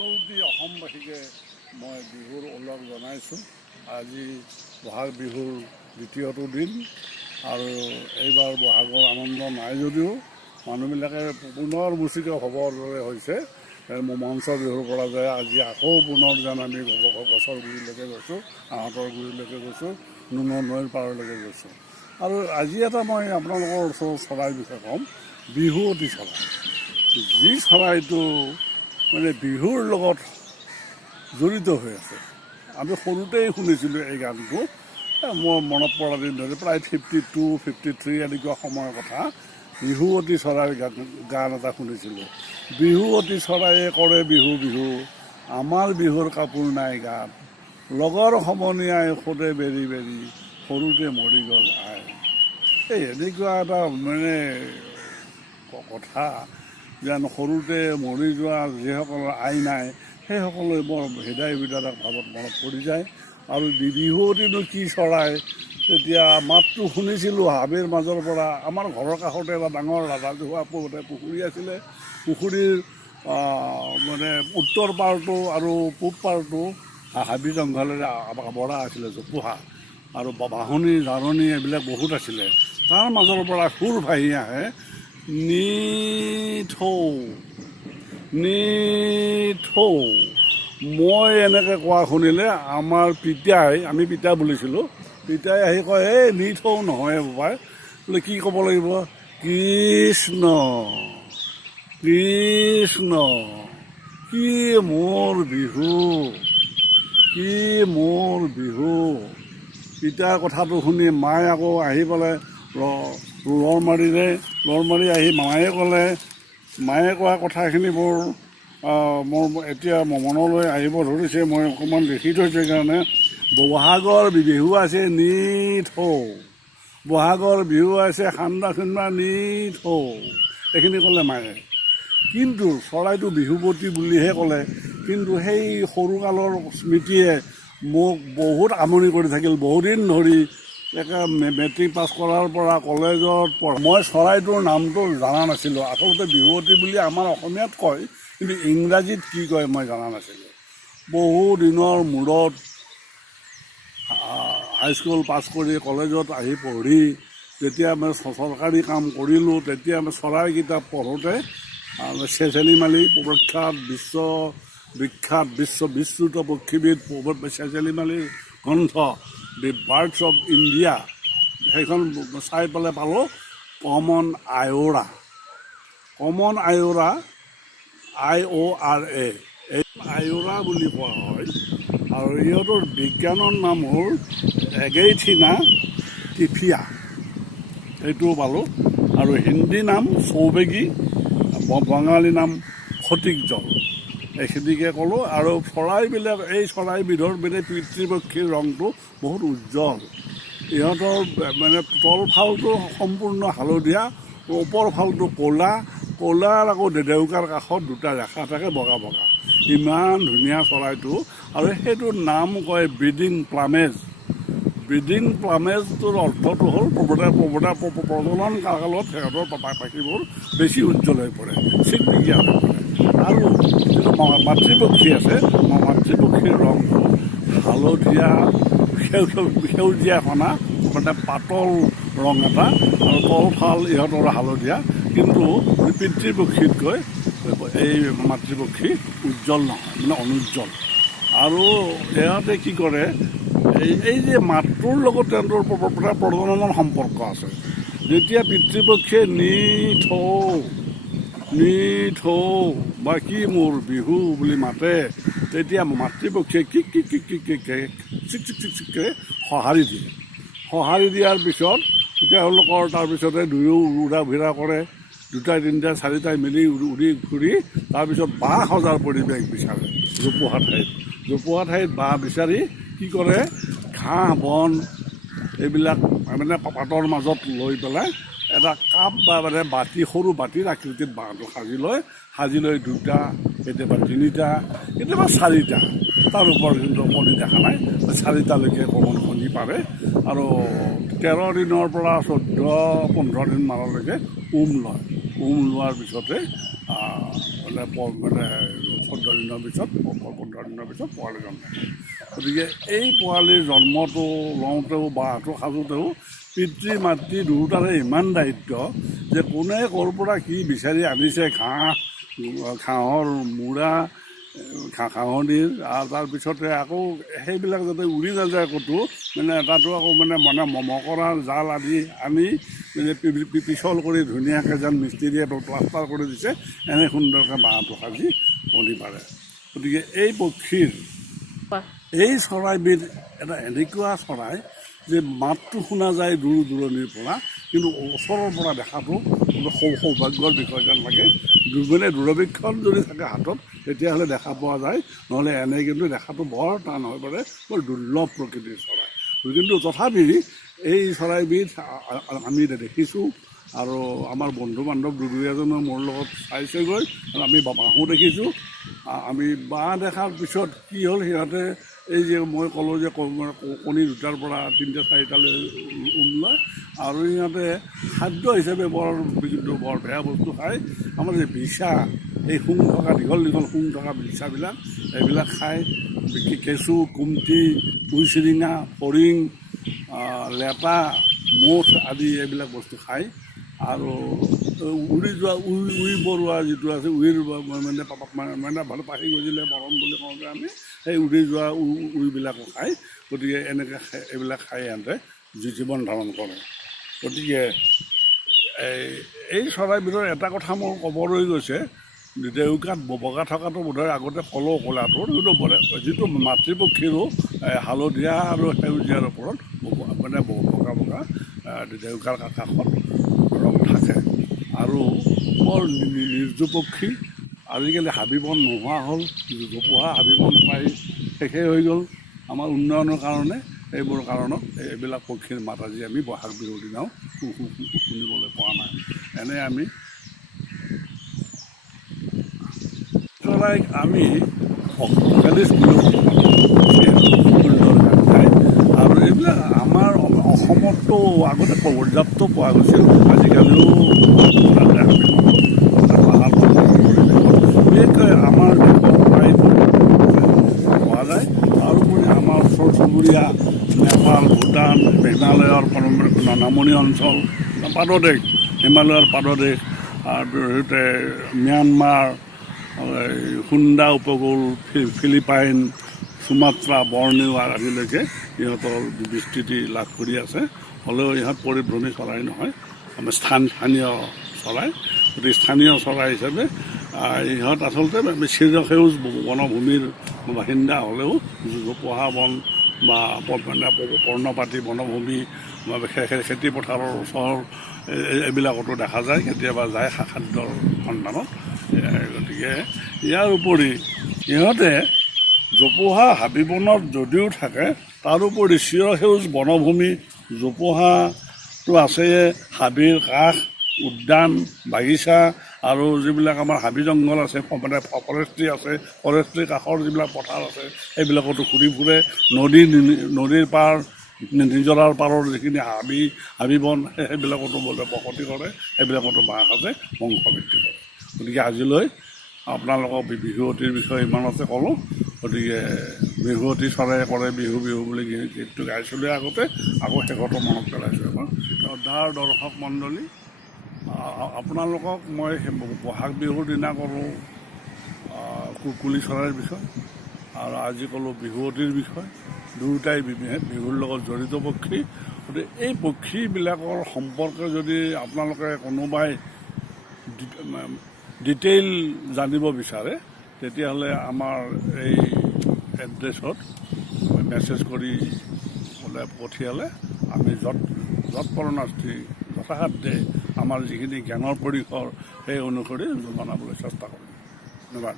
সকলোটি অসমবাসীকে মই বিহুৰ ওলগ জনাইছোঁ। আজি বহাগ বিহুৰ দ্বিতীয়টো দিন আৰু এইবাৰ বহাগৰ আনন্দ নাই যদিও মানুহবিলাকে পুনৰ মুচিক হ'বৰ দৰে হৈছে। মঞ্চ বিহুৰ পৰা যায় আজি আকৌ পুনৰ যেন আমি গছৰ গুৰিলৈকে গৈছোঁ, আহঁতৰ গুৰিলৈকে গৈছোঁ, নুনৰ নৈৰ পাৰলৈকে গৈছোঁ। আৰু আজি এটা মই আপোনালোকৰ ওচৰত চৰাইৰ বিষয়ে ক'ম, বিহুৱতী চৰাই। যি চৰাইটো মানে বিহুৰ লগত জড়িত হৈ আছে। আমি সৰুতেই শুনিছিলোঁ এই গানটো, মোৰ মনত পৰা দিন ধৰি প্ৰায় 52, 53 এনেকুৱা সময়ৰ কথা। বিহুৱতী চৰাইৰ গান এটা শুনিছিলোঁ। বিহুৱতী চৰাইয়ে কৰে বিহু বিহু, আমাৰ বিহুৰ কাপোৰ নাই গাত, লগৰ সমনীয়াই সোধে বেৰি বেৰি, সৰুতে মৰি গ'ল আই। এই এনেকুৱা এটা মানে কথা যেন সৰুতে মৰি যোৱা যিসকলৰ আই নাই সেইসকলে বৰ হৃদয় বিদাৰক ভাৱত মনত পৰি যায়। আৰু বিহুৱতীনো কি চৰাই, তেতিয়া মাতটো শুনিছিলোঁ হাবিৰ মাজৰ পৰা। আমাৰ ঘৰৰ কাষতে এটা ডাঙৰ ৰাজহুৱা পুখুৰী আছিলে। পুখুৰীৰ মানে উত্তৰ পাৰটো আৰু পূব পাৰটো হাবি জংঘলেৰে আৱৰা আছিলে, জোপোহা আৰু বাঁহনি জাৰণি এইবিলাক বহুত আছিলে। তাৰ মাজৰ পৰা সুৰ ভাহি আহে, নিথৌ নিথৌ। মই এনেকৈ কোৱা শুনিলে আমাৰ পিতাই, আমি পিতা বুলিছিলোঁ, পিতাই আহি কয়, এই নিথৌ নহয় বাবাই, বোলে কি ক'ব লাগিব, কৃষ্ণ কৃষ্ণ। কি মোৰ বিহু, কি মোৰ বিহু। পিতাৰ কথাটো শুনি মায়ে আকৌ আহি পেলাই লৰ মাৰি আহি মায়ে কোৱা কথাখিনি মোৰ এতিয়া মনলৈ আহিব ধৰিছে। মই অকণমান লিখি থৈছোঁ কাৰণে, বহাগৰ বিহু আছে নিথৌ, বহাগৰ বিহু আছে সান্দা খুন্দা নিথৌ, এইখিনি ক'লে মায়ে। কিন্তু চৰাইটো বিহুৱতী বুলিহে ক'লে। কিন্তু সেই সৰুকালৰ স্মৃতিয়ে মোক বহুত আমনি কৰি থাকিল বহুদিন ধৰি। মেট্ৰিক পাছ কৰাৰ পৰা কলেজত মই চৰাইটোৰ নামটো জনা নাছিলোঁ। আচলতে বিহুৱতী বুলি আমাৰ অসমীয়াত কয়, কিন্তু ইংৰাজীত কি কয় মই জনা নাছিলোঁ। বহুদিনৰ মূৰত হাইস্কুল পাছ কৰি কলেজত আহি পঢ়ি যেতিয়া মই চৰকাৰী কাম কৰিলোঁ, তেতিয়া মই চৰাই কিতাপ পঢ়োঁতে চেচেলি মালি প্ৰখ্যাত বিশ্ববিশ্ৰুত পক্ষীবিদ চেচেলি মালিৰ গ্ৰন্থ দি বাৰ্ডছ অফ ইণ্ডিয়া, সেইখন চাই পেলাই পালোঁ কমন আয়োৰা, IORA, এই আয়োৰা বুলি কোৱা হয়। আৰু ইহঁতৰ বিজ্ঞানৰ নাম হ'ল এগেইথিনা টিফিয়া, সেইটোও পালোঁ। আৰু হিন্দী নাম চৌবেগী, বঙালী নাম ফটিক জল, এইখিনিকে ক'লোঁ। আৰু চৰাইবিলাক, এই চৰাইবিধৰ মানে পিতৃপক্ষীৰ ৰংটো বহুত উজ্জ্বল। ইহঁতৰ মানে তলফালটো সম্পূৰ্ণ হালধীয়া, ওপৰ ফালটো ক'লাৰ আকৌ ডেউকাৰ কাষত দুটা ৰেখা থাকে বগা বগা। ইমান ধুনীয়া চৰাইটো। আৰু সেইটোৰ নাম কয় ব্ৰিডিং প্লামেজ। ব্ৰিডিং প্লামেজটোৰ অৰ্থটো হ'ল প্ৰজনন কালত সিহঁতৰ পাখিবোৰ বেছি উজ্জ্বল হৈ পৰে, চিকমিকীয়া হৈ পৰে। আৰু যিটো মাতৃপক্ষী আছে, মাতৃপক্ষীৰ ৰংটো হালধীয়া, সেউজীয়া কণা, মানে পাতল ৰং এটা, আৰু তলফাল ইহঁতৰ হালধীয়া। কিন্তু পিতৃপক্ষীতকৈ এই মাতৃপক্ষী উজ্জ্বল নহয়, মানে অনুজ্জ্বল। আৰু সিহঁতে কি কৰে, এই যে মাতটোৰ লগত তেওঁলোকৰ প্ৰজননৰ সম্পৰ্ক আছে। যেতিয়া পিতৃপক্ষীয়ে নিথৌ বা কি মোৰ বিহু বুলি মাতে, তেতিয়া মাতৃপক্ষীয়ে চিক সঁহাৰি দিয়াৰ পিছত তেওঁলোকৰ তাৰপিছতে দুয়ো উৰা ভিৰা কৰে, দুটা তিনিটা চাৰিটাই মিলি উৰি ফুৰি তাৰপিছত বাঁহ সজাৰ পৰিৱেশ বিচাৰে। জোপোহা ঠাইত বাঁহ বিচাৰি কি কৰে, ঘাঁহ বন এইবিলাক মানে পাতৰ মাজত লৈ পেলাই এটা কাপ বা মানে সৰু বাতিৰ আকৃতিত বাঁহটো সাজি লৈ দুটা, কেতিয়াবা তিনিটা, কেতিয়াবা চাৰিটা, তাৰ ওপৰত কিন্তু কণী দেখা নাই, 4টালৈকে কণী পাৰে। আৰু 13 দিনৰ পৰা 14-15 দিন মানলৈকে উম লোৱাৰ পিছতে মানে 14 দিনৰ পিছত 15 দিনৰ পিছত পোৱালি জন্ম। গতিকে এই পোৱালিৰ জন্মটো লওঁতেও বা আঁঠু সাজোঁতেও পিতৃ মাতৃ দুয়োটাৰে ইমান দায়িত্ব যে কোনে ক'ৰ পৰা কি বিচাৰি আনিছে, ঘাঁহৰ মূৰা, ঘাঁহৰ দিল, আৰু তাৰপিছতে আকৌ সেইবিলাক যাতে উৰি নাযায় ক'তো, মানে তাতো আকৌ মানে মকৰাৰ জাল আদি আনি মানে পিছল কৰি ধুনীয়াকৈ যেন মিস্ত্ৰীয়ে প্লাষ্টাৰ কৰি দিছে, এনে সুন্দৰকৈ বাঁহটো সাজি কণী পাৰে। গতিকে এই পক্ষীৰ এই চৰাইবিধ এটা এনেকুৱা চৰাই যে মাতটো শুনা যায় দূৰ দূৰণিৰ পৰা, কিন্তু ওচৰৰ পৰা দেখাটো সৌভাগ্যৰ বিষয় যেন লাগে। মানে দূৰবীক্ষণ যদি থাকে হাতত তেতিয়াহ'লে দেখা পোৱা যায়, নহ'লে এনেই কিন্তু দেখাটো বৰ টান হৈ পৰে, বৰ দুৰ্লভ প্ৰকৃতিৰ চৰাই। কিন্তু তথাপি এই চৰাইবিধ আমি দেখিছোঁ, আৰু আমাৰ বন্ধু বান্ধৱ দুই এজনে মোৰ লগত চাইছেগৈ, আৰু আমি বাঁহো দেখিছোঁ। আমি বাঁহ দেখাৰ পিছত কি হ'ল, সিহঁতে এই যে মই ক'লোঁ যে কণী 2টাৰ পৰা 3টা 4টালৈ লয়, আৰু সিহঁতে খাদ্য হিচাপে বৰ বেয়া বস্তু খায়। আমাৰ যে বিছা, এই শুং থকা দীঘল শুং থকা বিছাবিলাক, এইবিলাক খায়। কেঁচু, কুমটি, কুইচিৰিঙা, ফৰিং, লেটা, মুঠ আদি এইবিলাক বস্তু খায়। আৰু উৰি যোৱা উই পৰুৱা যিটো আছে, উইৰ মানে ভাল পাখি গজিলে মৰম বুলি কওঁতে আমি সেই উৰি যোৱা উইবিলাকো খায়। গতিকে এনেকৈ এইবিলাক খাই সিহঁতে জীৱন ধাৰণ কৰে। গতিকে এই চৰাইবিধৰ এটা কথা মোৰ ক'ব ৰৈ গৈছে, ডেউকাত বগা থকাটো বোধহয় আগতে ক'লোঁ ক'লাটোৰ, কিন্তু যিটো মাতৃপক্ষীৰো হালধীয়া আৰু সেউজীয়াৰ ওপৰত মানে বগা বগা ডেউকাৰ কাষত ৰং থাকে। আৰু বৰ নিৰ্জু পক্ষী। আজিকালি হাবি বন নোহোৱা হ'ল, জোপোহা হাবি বন প্ৰায় শেষেই হৈ গ'ল আমাৰ উন্নয়নৰ কাৰণে। এইবোৰ কাৰণত এইবিলাক পক্ষীৰ মাত আজি আমি বহাগ বিহুৰ দিনাও শুনিবলৈ পোৱা নাই। এনে আমি চৰাইক আমি আৰু এইবিলাক আমাৰ অসমতো আগতে পৰ্যাপ্ত পোৱা গৈছিল, আজিকালিও বিশেষকৈ আমাৰ দেশত প্ৰায় পোৱা যায়। তাৰোপৰি আমাৰ ওচৰ চুবুৰীয়া নেপাল, ভূটান, মেঘালয়ৰ নামনি অঞ্চল, পাদদেশ, হিমালয়ৰ পাদদেশ, তাৰপিছতে ম্যানমাৰ, সুন্দা উপকূল, ফিলিপাইন, সুমাত্ৰা, বৰ্ণিও আদিলৈকে ইহঁতৰ বিস্তৃতি লাভ কৰি আছে। হ'লেও ইহঁত পৰিভ্ৰমী চৰাই নহয়, আমাৰ স্থানীয় চৰাই। গতিকে স্থানীয় চৰাই হিচাপে ইহঁত আচলতে চিৰসেউজ বনভূমিৰ বাসিন্দা হ'লেও জোপোহা বন বা পৰ্ণপাতী বনভূমি বা খেতি পথাৰৰ ওচৰ এইবিলাকতো দেখা যায়, কেতিয়াবা যায় খাদ্যৰ সন্ধানত। গতিকে ইয়াৰ উপৰি ইহঁতে জোপোহা হাবি বনত যদিও থাকে, তাৰোপৰি চিৰসেউজ বনভূমি জোপোহাটো আছে, হাবিৰ কাষ, উদ্যান, বাগিচা, আৰু যিবিলাক আমাৰ হাবি জংঘল আছে, মানে ফৰেষ্ট্ৰি আছে, ফৰেষ্ট্ৰিৰ কাষৰ যিবিলাক পথাৰ আছে সেইবিলাকতো ঘূৰি ফুৰে। নদীৰ পাৰ, নিজৰাৰ পাৰৰ যিখিনি হাবি বন সেইবিলাকতো বোলে বসতি কৰে, সেইবিলাকতো বাঁহ সাজে, বংশ বৃদ্ধি কৰে। গতিকে আজিলৈ আপোনালোকক বিহুৱতীৰ বিষয়ে ইমানতে ক'লোঁ। গতিকে বিহুৱতী চৰাই কৰে বিহু বিহু বুলি গীতটো গাইছিলোঁ আগতে, আকৌ শেষতো মনত পেলাইছোঁ এবাৰ। দৰ্শক মণ্ডলী, আপোনালোকক মই বহাগ বিহুৰ দিনা ক'লোঁ কুলি চৰাইৰ বিষয়, আৰু আজি ক'লোঁ বিহুৱতীৰ বিষয়। দুয়োটাই বিহুৰ লগত জড়িত পক্ষী। গতিকে এই পক্ষীবিলাকৰ সম্পৰ্কে যদি আপোনালোকে কোনোবাই ডিটেইল জানিব বিচাৰে, তেতিয়াহ'লে আমাৰ এই এড্ৰেছত মেছেজ কৰি পঠিয়ালে আমি যৎপৰোনাস্তি যথাসাধ্যে আমাৰ যিখিনি জ্ঞানৰ পৰিসৰ সেই অনুসৰি জনাবলৈ চেষ্টা কৰিম। ধন্যবাদ।